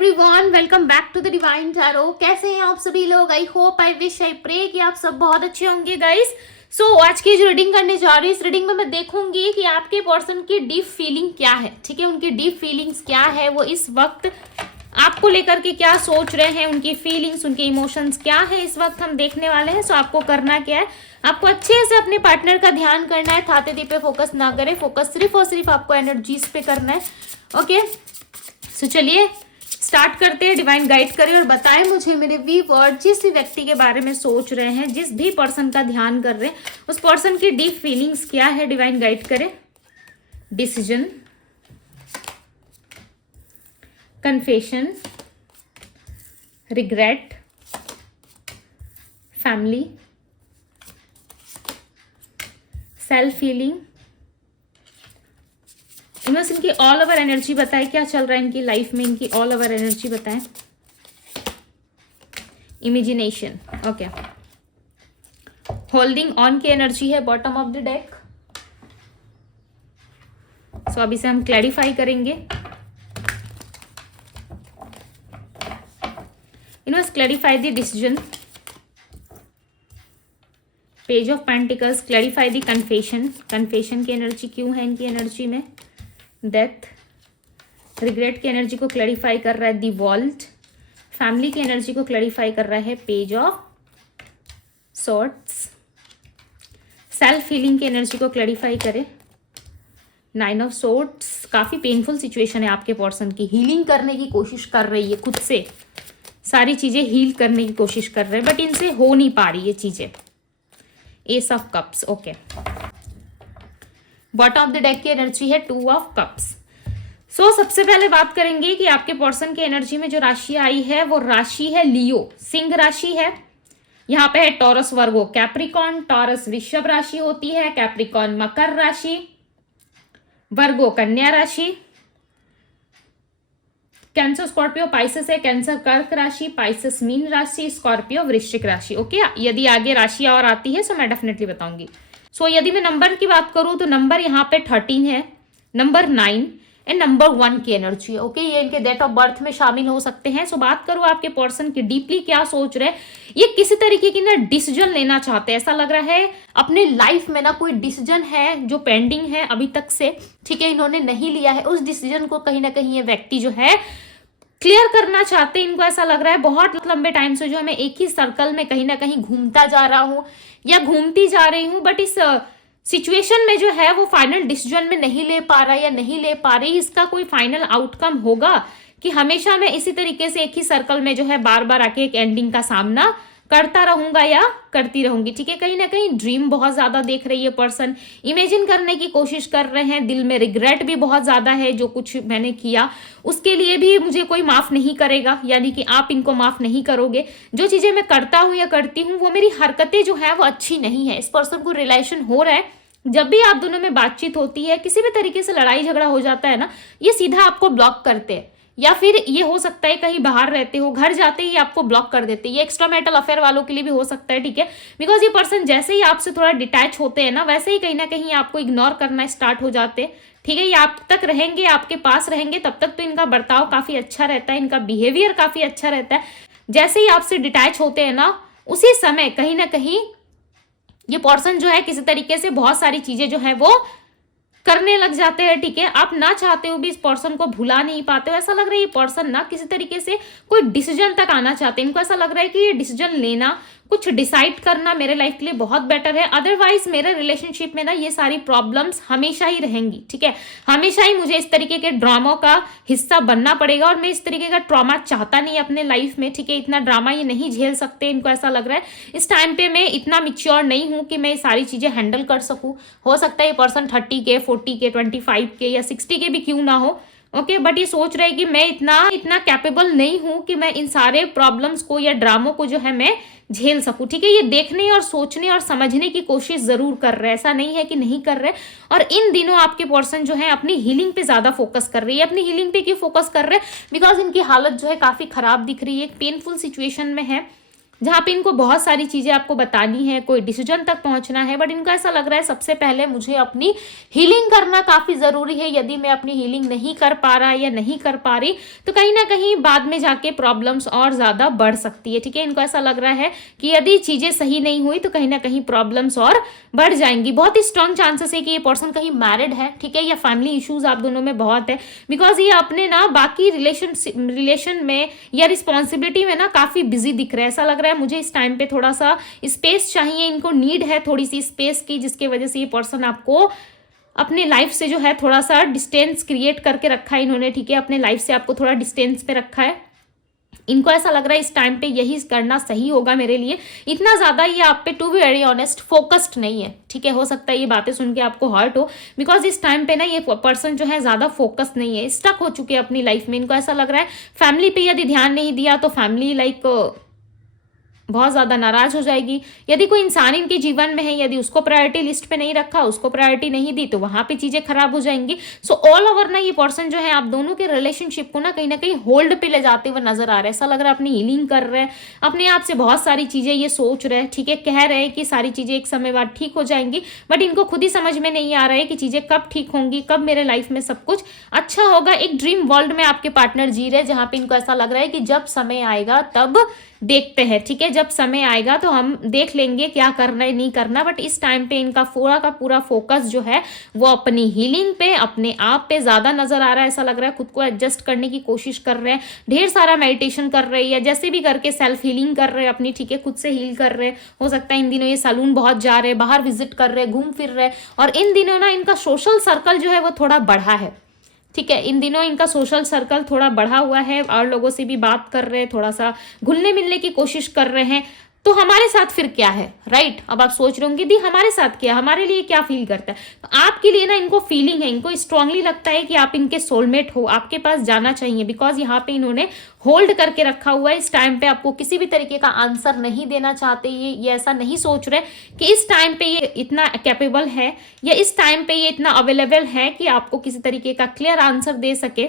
Everyone, welcome back to the divine tarot. कैसे हैं आप सभी लोग? I hope, I wish, I pray कि आप सब बहुत अच्छे होंगे गाइस। सो आज की जो रीडिंग करने जा रही हूँ, इस रीडिंग में मैं देखूंगी कि आपके पर्सन की डीप फीलिंग क्या है। ठीक है, उनकी डीप फीलिंग्स क्या है, वो इस वक्त आपको लेकर के क्या सोच रहे हैं, उनकी फीलिंग्स, उनके इमोशंस क्या है, इस वक्त हम देखने वाले हैं। सो आपको करना क्या है, आपको अच्छे से अपने पार्टनर का ध्यान करना है। थाते दी पे फोकस ना करें, फोकस सिर्फ और सिर्फ आपको एनर्जीज पे करना है। ओके, सो चलिए स्टार्ट करते हैं। डिवाइन गाइड करें और बताएं मुझे मेरे व्यूअर, जिस भी व्यक्ति के बारे में सोच रहे हैं, जिस भी पर्सन का ध्यान कर रहे हैं, उस पर्सन की डीप फीलिंग्स क्या है। डिवाइन गाइड करें। Decision, confession, regret, family, self feeling. बस इनकी ऑल ओवर एनर्जी बताएं, क्या चल रहा है इनकी लाइफ में, इनकी ऑल ओवर एनर्जी बताएं। Imagination, okay. होल्डिंग ऑन की एनर्जी है bottom of the deck. So अब इसे हम क्लैरिफाई करेंगे। Inverse clarify the decision. Page of pentacles clarify the confession. Confession की एनर्जी क्यों है इनकी एनर्जी में। डेथ, रिग्रेट की एनर्जी को क्लैरिफाई कर रहा है दी वॉल्ट। फैमिली की एनर्जी को क्लैरिफाई कर रहा है page of swords. Self feeling की एनर्जी को क्लैरिफाई करे नाइन ऑफ सॉर्ट्स। काफी पेनफुल सिचुएशन है आपके पर्सन की, हीलिंग करने की कोशिश कर रही है, खुद से सारी चीजें हील करने की कोशिश कर रहे हैं, बट इनसे हो नहीं पा रही ये चीजें। S of cups, okay. Bottom of the deck की एनर्जी है टू ऑफ कप्स। सो सबसे पहले बात करेंगे कि आपके पर्सन की एनर्जी में जो राशि आई है वो राशि है लियो, सिंह राशि है। यहाँ पे है टॉरस, वर्गो, कैप्रिकॉन। टॉरस वृषभ राशि होती है, कैप्रिकॉन मकर राशि, वर्गो कन्या राशि, कैंसर स्कॉर्पियो पाइसेस है, कैंसर कर्क राशि, पाइसेस मीन राशि, स्कॉर्पियो वृश्चिक राशि। ओके, यदि आगे राशि और आती है तो मैं डेफिनेटली बताऊंगी। सो यदि मैं नंबर की बात करूं तो नंबर यहाँ पे 13 है, नंबर 9 एंड नंबर 1 की एनर्जी है। ओके, ये इनके डेट ऑफ बर्थ में शामिल हो सकते हैं। सो बात करूं आपके पर्सन की डीपली क्या सोच रहे हैं, ये किसी तरीके की ना डिसीजन लेना चाहते हैं। ऐसा लग रहा है अपने लाइफ में ना कोई डिसीजन है जो पेंडिंग है अभी तक से, ठीक है, इन्होंने नहीं लिया है। उस डिसीजन को कहीं ना कहीं ये व्यक्ति जो है क्लियर करना चाहते हैं। इनको ऐसा लग रहा है बहुत लंबे टाइम से जो मैं एक ही सर्कल में कहीं ना कहीं घूमता जा रहा हूं या घूमती जा रही हूं, बट इस सिचुएशन में जो है वो फाइनल डिसीजन में नहीं ले पा रहा या नहीं ले पा रही। इसका कोई फाइनल आउटकम होगा कि हमेशा मैं इसी तरीके से एक ही सर्कल में जो है बार बार आके एक एंडिंग का सामना करता रहूंगा या करती रहूंगी। ठीक है, कहीं ना कहीं ड्रीम बहुत ज्यादा देख रही है पर्सन, इमेजिन करने की कोशिश कर रहे हैं। दिल में रिग्रेट भी बहुत ज्यादा है, जो कुछ मैंने किया उसके लिए भी मुझे कोई माफ नहीं करेगा, यानी कि आप इनको माफ नहीं करोगे। जो चीजें मैं करता हूं या करती हूं वो मेरी हरकतें जो है वो अच्छी नहीं है। इस पर्सन को रिलेशन हो रहा है, जब भी आप दोनों में बातचीत होती है, किसी भी तरीके से लड़ाई झगड़ा हो जाता है ना, ये सीधा आपको ब्लॉक करते हैं, या फिर ये हो सकता है कहीं बाहर रहते हो, घर जाते ही आपको ब्लॉक कर देते हैं। ये एक्स्ट्रा मैरिटल अफेयर वालों के लिए भी हो सकता है, ठीक है, बिकॉज ये पर्सन जैसे ही आपसे थोड़ा डिटैच होते हैं ना, वैसे ही कहीं ना कहीं आपको इग्नोर करना स्टार्ट हो जाते हैं। ठीक है, ये आप तक रहेंगे, आपके पास रहेंगे, तब तक तो इनका बर्ताव काफी अच्छा रहता है, इनका बिहेवियर काफी अच्छा रहता है। जैसे ही आपसे डिटैच होते हैं ना, उसी समय कहीं ना कहीं ये पर्सन जो है किसी तरीके से बहुत सारी चीजें जो है वो करने लग जाते हैं। ठीक है, आप ना चाहते हो भी इस पर्सन को भुला नहीं पाते हो। ऐसा लग रहा है ये पर्सन ना किसी तरीके से कोई डिसीजन तक आना चाहते हैं। इनको ऐसा लग रहा है कि ये डिसीजन लेना, कुछ डिसाइड करना मेरे लाइफ के लिए बहुत बेटर है। अदरवाइज मेरे रिलेशनशिप में ना ये सारी प्रॉब्लम्स हमेशा ही रहेंगी। ठीक है, हमेशा ही मुझे इस तरीके के ड्रामा का हिस्सा बनना पड़ेगा, और मैं इस तरीके का ट्रॉमा चाहता नहीं अपने लाइफ में। ठीक है, इतना ड्रामा ये नहीं झेल सकते। इनको ऐसा लग रहा है इस टाइम पे मैं इतना मिच्योर नहीं हूं कि मैं ये सारी चीजें हैंडल कर सकूं। हो सकता है ये पर्सन 30 के, 40 के, 25 के या 60 के भी क्यों ना हो। ओके, बट ये सोच रहे हैं कि मैं इतना कैपेबल नहीं हूं कि मैं इन सारे प्रॉब्लम्स को या ड्रामों को जो है मैं झेल सकूं। ठीक है, ये देखने और सोचने और समझने की कोशिश जरूर कर रहे हैं, ऐसा नहीं है कि नहीं कर रहे। और इन दिनों आपके पर्सन जो है अपनी हीलिंग पे ज्यादा फोकस कर रही है। अपनी हीलिंग पे क्यों फोकस कर रहे हैं? बिकॉज इनकी हालत जो है काफी खराब दिख रही है, एक पेनफुल सिचुएशन में है। जहाँ पे इनको बहुत सारी चीज़ें आपको बतानी है, कोई डिसीजन तक पहुँचना है, बट इनको ऐसा लग रहा है सबसे पहले मुझे अपनी हीलिंग करना काफ़ी ज़रूरी है। यदि मैं अपनी हीलिंग नहीं कर पा रहा या नहीं कर पा रही तो कहीं ना कहीं बाद में जाके प्रॉब्लम्स और ज़्यादा बढ़ सकती है, ठीक है। इनको ऐसा लग रहा है कि यदि चीज़ें सही नहीं हुई तो कहीं ना कहीं प्रॉब्लम्स और बढ़ जाएंगी। बहुत ही स्ट्रॉन्ग चांसेस है कि ये पर्सन कहीं मैरिड है, ठीक है, या फैमिली इश्यूज आप दोनों में बहुत है, बिकॉज ये अपने ना बाकी रिलेशन में या रिस्पॉन्सिबिलिटी में ना काफ़ी बिजी दिख रहा है। ऐसा लग रहा है मुझे इस टाइम पे थोड़ा सा स्पेस चाहिए, इनको नीड है थोड़ी सी स्पेस की, जिसके वजह से ये पर्सन आपको अपने लाइफ से जो है थोड़ा सा डिस्टेंस क्रिएट करके रखा है इन्होंने, ठीक है, अपने लाइफ से आपको थोड़ा डिस्टेंस पे रखा है। इनको ऐसा लग रहा है इस टाइम पे यही करना सही होगा मेरे लिए। इतना ज़्यादा ये आप पे, to be very honest, focused नहीं है, ठीक है। हो सकता है ये बातें सुन के आपको हर्ट हो, बिकॉज इस टाइम पे ना ये पर्सन जो है ज़्यादा फोकस्ड नहीं है, स्टक हो चुके हैं अपनी लाइफ में। इनको ऐसा लग रहा है फैमिली पे यदि ध्यान नहीं दिया तो फैमिली बहुत ज़्यादा नाराज हो जाएगी। यदि कोई इंसान इनके जीवन में है, यदि उसको प्रायोरिटी लिस्ट पे नहीं रखा, उसको प्रायोरिटी नहीं दी, तो वहां पे चीज़ें खराब हो जाएंगी। सो ऑल ओवर ना ये पर्सन जो है आप दोनों के रिलेशनशिप को ना कहीं होल्ड पे ले जाते हुए नजर आ रहा है। ऐसा लग रहा है अपनी हीलिंग कर रहे हैं, अपने आप से बहुत सारी चीज़ें ये सोच रहे हैं, ठीक है, कह रहे हैं कि सारी चीज़ें एक समय बाद ठीक हो जाएंगी, बट इनको खुद ही समझ में नहीं आ रहा है कि चीज़ें कब ठीक होंगी, कब मेरे लाइफ में सब कुछ अच्छा होगा। एक ड्रीम वर्ल्ड में आपके पार्टनर जी रहे हैं, जहां पे इनको ऐसा लग रहा है कि जब समय आएगा तब देखते हैं, ठीक है, जब समय आएगा तो हम देख लेंगे क्या करना है नहीं करना। बट इस टाइम पे इनका पूरा का पूरा फोकस जो है वो अपनी हीलिंग पे, अपने आप पे ज्यादा नजर आ रहा है। ऐसा लग रहा है खुद को एडजस्ट करने की कोशिश कर रहे हैं, ढेर सारा मेडिटेशन कर रहे हैं या जैसे भी करके सेल्फ हीलिंग कर रहे हैं अपनी, ठीक है, खुद से हील कर रहे हैं। हो सकता है इन दिनों ये सैलून बहुत जा रहे हैं, बाहर विजिट कर रहे हैं, घूम फिर रहे हैं, और इन दिनों ना इनका सोशल सर्कल जो है वो थोड़ा बढ़ा है, ठीक है। इन दिनों इनका सोशल सर्कल थोड़ा बढ़ा हुआ है और लोगों से भी बात कर रहे हैं, थोड़ा सा घुलने मिलने की कोशिश कर रहे हैं। तो हमारे साथ फिर क्या है, राइट? अब आप सोच रहे होंगे दी हमारे साथ क्या, हमारे लिए क्या फील करता है। तो आपके लिए ना इनको फीलिंग है, इनको स्ट्रांगली लगता है कि आप इनके सोलमेट हो, आपके पास जाना चाहिए, बिकॉज यहाँ पे इन्होंने होल्ड करके रखा हुआ है। इस टाइम पे आपको किसी भी तरीके का आंसर नहीं देना चाहते, ये ऐसा नहीं सोच रहे कि इस टाइम पे ये इतना कैपेबल है या इस टाइम पे ये इतना अवेलेबल है कि आपको किसी तरीके का क्लियर आंसर दे सके।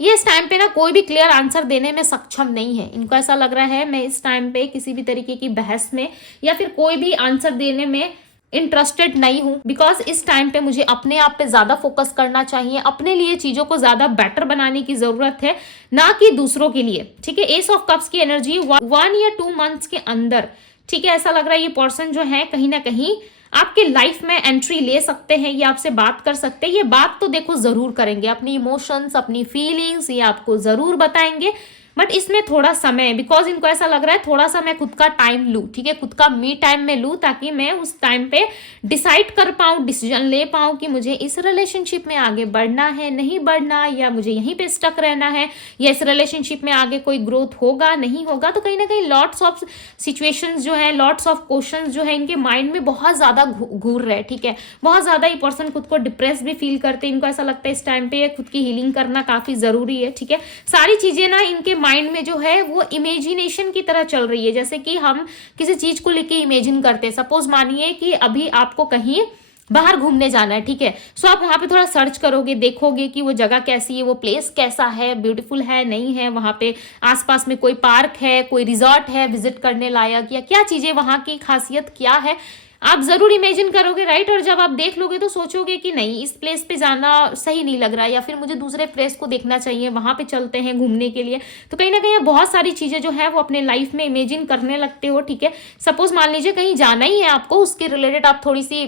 ये इस टाइम पे ना कोई भी क्लियर आंसर देने में सक्षम नहीं है। इनको ऐसा लग रहा है मैं इस टाइम पे किसी भी तरीके की बहस में या फिर कोई भी आंसर देने में इंटरेस्टेड नहीं हूं, बिकॉज इस टाइम पे मुझे अपने आप पे ज्यादा फोकस करना चाहिए, अपने लिए चीजों को ज्यादा बेटर बनाने की जरूरत है, ना कि दूसरों के लिए, ठीक है। एस ऑफ कप्स की एनर्जी 1 या 2 मंथ्स के अंदर, ठीक है, ऐसा लग रहा है ये पर्सन जो है कहीं ना कहीं आपके लाइफ में एंट्री ले सकते हैं, ये आपसे बात कर सकते हैं। ये बात तो देखो जरूर करेंगे, अपनी इमोशंस, अपनी फीलिंग्स ये आपको जरूर बताएंगे, बट इसमें थोड़ा समय, बिकॉज इनको ऐसा लग रहा है थोड़ा सा मैं खुद का टाइम लूँ, ठीक है, खुद का मी टाइम में लूँ, ताकि मैं उस टाइम पे डिसाइड कर पाऊँ, डिसीजन ले पाऊँ कि मुझे इस रिलेशनशिप में आगे बढ़ना है, नहीं बढ़ना, या मुझे यहीं पे स्टक रहना है, या इस रिलेशनशिप में आगे कोई ग्रोथ होगा नहीं होगा। तो कहीं ना कहीं लॉट्स ऑफ सिचुएशंस जो है, लॉट्स ऑफ क्वेश्चंस जो है इनके माइंड में बहुत ज़्यादा घूर रहे हैं, ठीक है। बहुत ज़्यादा ये पर्सन खुद को डिप्रेस भी फील करते हैं। इनको ऐसा लगता है इस टाइम पे खुद की हीलिंग करना काफ़ी ज़रूरी है, ठीक है। सारी चीज़ें ना इनके माइंड में जो है वो इमेजिनेशन की तरह चल रही है, जैसे कि हम किसी चीज को लेके इमेजिन करते हैं। सपोज मानिए कि अभी आपको कहीं बाहर घूमने जाना है, ठीक है, सो आप वहां पे थोड़ा सर्च करोगे, देखोगे कि वो जगह कैसी है, वो प्लेस कैसा है, ब्यूटीफुल है नहीं है, वहां पे आसपास में कोई पार्क है, कोई रिजॉर्ट है विजिट करने लायक, या क्या चीजें वहां की खासियत क्या है, आप जरूर इमेजिन करोगे, राइट। और जब आप देख लोगे तो सोचोगे कि नहीं, इस प्लेस पे जाना सही नहीं लग रहा, या फिर मुझे दूसरे प्लेस को देखना चाहिए, वहां पे चलते हैं घूमने के लिए। तो कहीं ना कहीं बहुत सारी चीजें जो है वो अपने लाइफ में इमेजिन करने लगते हो, ठीक है। सपोज मान लीजिए कहीं जाना ही है आपको, उसके रिलेटेड आप थोड़ी सी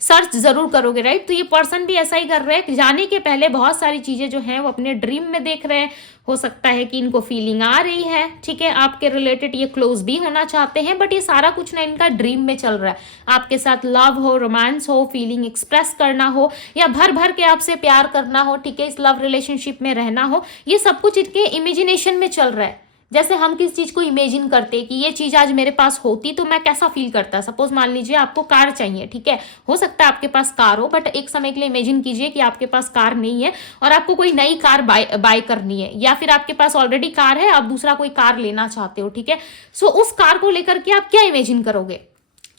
सर्च जरूर करोगे, राइट। तो ये पर्सन भी ऐसा ही कर रहे हैं, जाने के पहले बहुत सारी चीजें जो हैं वो अपने ड्रीम में देख रहे हैं। हो सकता है कि इनको फीलिंग आ रही है, ठीक है, आपके रिलेटेड ये क्लोज भी होना चाहते हैं, बट ये सारा कुछ ना इनका ड्रीम में चल रहा है। आपके साथ लव हो, रोमांस हो, फीलिंग एक्सप्रेस करना हो, या भर भर के आपसे प्यार करना हो, ठीक है, इस लव रिलेशनशिप में रहना हो, ये सब कुछ इनके इमेजिनेशन में चल रहा है। जैसे हम किस चीज को इमेजिन करते कि ये चीज आज मेरे पास होती तो मैं कैसा फील करता। सपोज मान लीजिए आपको कार चाहिए, ठीक है, हो सकता है आपके पास कार हो, बट एक समय के लिए इमेजिन कीजिए कि आपके पास कार नहीं है और आपको कोई नई कार बाय करनी है, या फिर आपके पास ऑलरेडी कार है, आप दूसरा कोई कार लेना चाहते हो, ठीक है। सो उस कार को लेकर के आप क्या इमेजिन करोगे,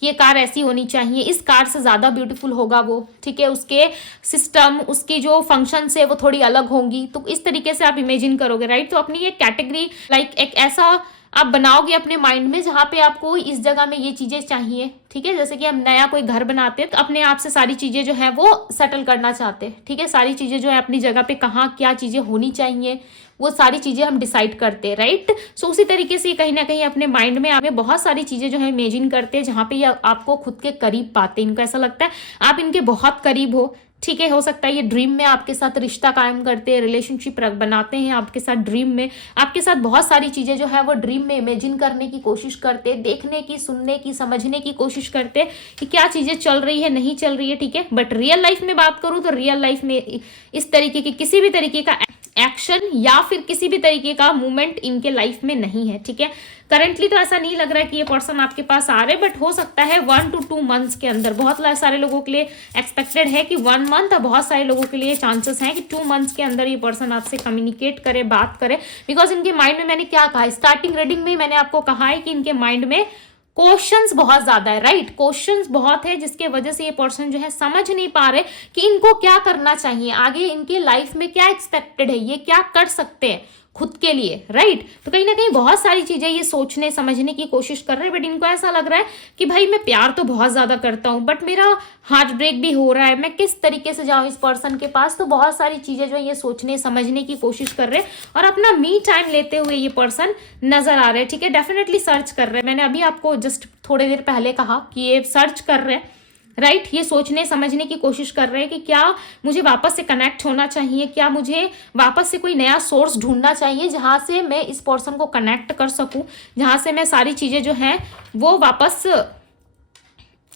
ये कार ऐसी होनी चाहिए, इस कार से ज्यादा ब्यूटीफुल होगा वो, ठीक है, उसके सिस्टम, उसकी जो फंक्शन है वो थोड़ी अलग होंगी। तो इस तरीके से आप इमेजिन करोगे, राइट। तो अपनी ये कैटेगरी लाइक एक ऐसा आप बनाओगे अपने माइंड में, जहाँ पे आपको इस जगह में ये चीजें चाहिए, ठीक है। जैसे कि हम नया कोई घर बनाते हैं तो अपने आप से सारी चीजें जो है वो सेटल करना चाहते हैं, ठीक है। सारी चीजें जो है अपनी जगह पे कहाँ क्या चीजें होनी चाहिए वो सारी चीजें हम डिसाइड करते हैं, राइट। सो उसी तरीके से कहीं ना कहीं अपने माइंड में आप बहुत सारी चीजें जो है इमेजिन करते हैं, जहाँ पे ये आपको खुद के करीब पाते हैं। इनको ऐसा लगता है आप इनके बहुत करीब हो, ठीक है। हो सकता है ये ड्रीम में आपके साथ रिश्ता कायम करते हैं, रिलेशनशिप बनाते हैं आपके साथ ड्रीम में, आपके साथ बहुत सारी चीजें जो है वो ड्रीम में इमेजिन करने की कोशिश करते हैं, देखने की, सुनने की, समझने की कोशिश करते हैं कि क्या चीजें चल रही है, नहीं चल रही है, ठीक है। बट रियल लाइफ में बात करूं तो रियल लाइफ में इस तरीके की किसी भी तरीके का एक्शन या फिर किसी भी तरीके का मूवमेंट इनके लाइफ में नहीं है, ठीक है। करंटली तो ऐसा नहीं लग रहा है कि ये पर्सन आपके पास आ रहे, बट हो सकता है 1 to 2 मंथ्स के अंदर। बहुत सारे लोगों के लिए एक्सपेक्टेड है कि 1 मंथ, और बहुत सारे लोगों के लिए चांसेस हैं कि 2 मंथ्स के अंदर ये पर्सन आपसे कम्युनिकेट करे, बात करे। बिकॉज इनके माइंड में, मैंने क्या कहा स्टार्टिंग रीडिंग में, मैंने आपको कहा है कि इनके माइंड में क्वेश्चंस बहुत ज्यादा है, राइट। क्वेश्चंस बहुत है, जिसके वजह से ये पर्सन जो है समझ नहीं पा रहे कि इनको क्या करना चाहिए, आगे इनके लाइफ में क्या एक्सपेक्टेड है, ये क्या कर सकते हैं खुद के लिए, राइट। तो कहीं ना कहीं बहुत सारी चीजें ये सोचने समझने की कोशिश कर रहे हैं, बट इनको ऐसा लग रहा है कि भाई मैं प्यार तो बहुत ज्यादा करता हूँ, बट मेरा हार्ट ब्रेक भी हो रहा है, मैं किस तरीके से जाऊं इस पर्सन के पास। तो बहुत सारी चीजें जो है ये सोचने समझने की कोशिश कर रहे हैं, और अपना मी टाइम लेते हुए ये पर्सन नजर आ रहे हैं, ठीक है। डेफिनेटली सर्च कर रहे हैं, मैंने अभी आपको जस्ट थोड़ी देर पहले कहा कि ये सर्च कर रहे हैं, राइट। ये सोचने समझने की कोशिश कर रहे हैं कि क्या मुझे वापस से कनेक्ट होना चाहिए, क्या मुझे वापस से कोई नया सोर्स ढूंढना चाहिए जहां से मैं इस पर्सन को कनेक्ट कर सकूं, जहां से मैं सारी चीजें जो हैं वो वापस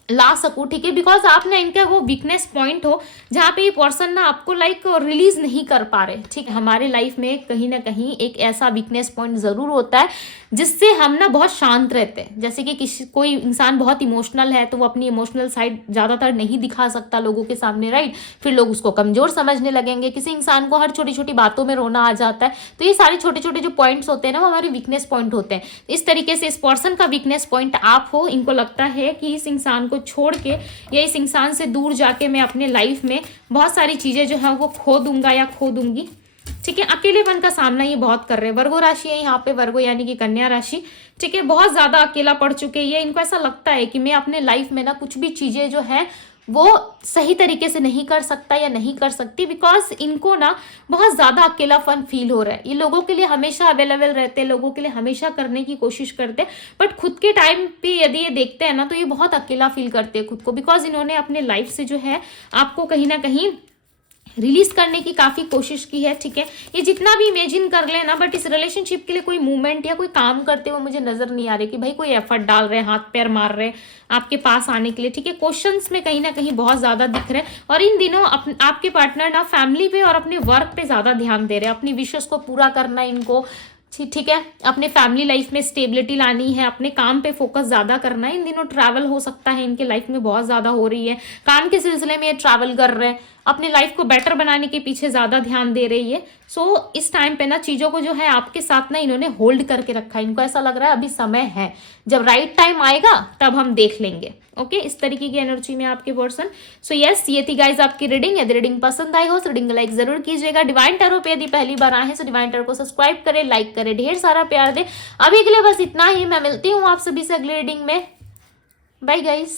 ला सकूं, ठीक है। बिकॉज आप ना इनका वो वीकनेस पॉइंट हो जहाँ पे ये पर्सन ना आपको लाइक रिलीज नहीं कर पा रहे, ठीक है। हमारे लाइफ में कहीं ना कहीं एक ऐसा वीकनेस पॉइंट जरूर होता है जिससे हम ना बहुत शांत रहते हैं। जैसे कि कोई इंसान बहुत इमोशनल है तो वो अपनी इमोशनल साइड ज्यादातर नहीं दिखा सकता लोगों के सामने, राइट। फिर लोग उसको कमजोर समझने लगेंगे। किसी इंसान को हर छोटी छोटी बातों में रोना आ जाता है, तो ये सारे छोटे छोटे जो पॉइंट्स होते हैं ना वो हमारे वीकनेस पॉइंट होते हैं। इस तरीके से इस पर्सन का वीकनेस पॉइंट आप हो। इनको लगता है कि इस इंसान को छोड़ के या इस इंसान से दूर जाके मैं अपने लाइफ में बहुत सारी चीजें जो है वो खो दूंगा या खो दूंगी, ठीक है। अकेलेपन का सामना ये बहुत कर रहे हैं। वर्गो राशि है यहाँ पे, वर्गो यानी कि कन्या राशि, ठीक है। बहुत ज्यादा अकेला पड़ चुके हैं ये। इनको ऐसा लगता है कि मैं अपने लाइफ में ना कुछ भी चीजें जो है वो सही तरीके से नहीं कर सकता या नहीं कर सकती, बिकॉज इनको ना बहुत ज्यादा अकेलापन फील हो रहा है। ये लोगों के लिए हमेशा अवेलेबल रहते हैं, लोगों के लिए हमेशा करने की कोशिश करते हैं, बट खुद के टाइम पे यदि ये देखते हैं ना तो ये बहुत अकेला फील करते हैं खुद को, बिकॉज इन्होंने अपने लाइफ से जो है आपको कहीं ना कहीं रिलीज करने की काफी कोशिश की है, ठीक है। ये जितना भी इमेजिन कर ले ना, बट इस रिलेशनशिप के लिए कोई मूवमेंट या कोई काम करते हुए मुझे नजर नहीं आ रही कि भाई कोई एफर्ट डाल रहे हैं, हाथ पैर मार रहे हैं आपके पास आने के लिए, ठीक है। क्वेश्चंस में कहीं ना कहीं बहुत ज्यादा दिख रहे हैं, और इन दिनों आपके पार्टनर ना फैमिली पे और अपने वर्क पे ज्यादा ध्यान दे रहे हैं। अपनी विशेष को पूरा करना इनको, ठीक है। अपने फैमिली लाइफ में स्टेबिलिटी लानी है, अपने काम पे फोकस ज्यादा करना है। इन दिनों ट्रैवल हो सकता है इनके लाइफ में बहुत ज्यादा हो रही है, काम के सिलसिले में ये ट्रैवल कर रहे हैं, अपने लाइफ को बेटर बनाने के पीछे ज्यादा ध्यान दे रही है। सो इस टाइम पे ना चीजों को जो है आपके साथ ना इन्होंने होल्ड करके रखा है। इनको ऐसा लग रहा है अभी समय है, जब राइट टाइम आएगा तब हम देख लेंगे, ओके। इस तरीके की एनर्जी में आपके पर्सन। सो यस, ये थी गाइज आपकी रीडिंग। यदि रीडिंग पसंद आई हो तो रीडिंग लाइक जरूर कीजिएगा। डिवाइन टैरो पे यदि पहली बार आए हैं तो डिवाइन टैरो को सब्सक्राइब करें, लाइक करें, ढेर सारा प्यार दे। अभी के लिए बस इतना ही। मैं मिलती हूँ आप सभी से अगली रीडिंग में। Bye guys.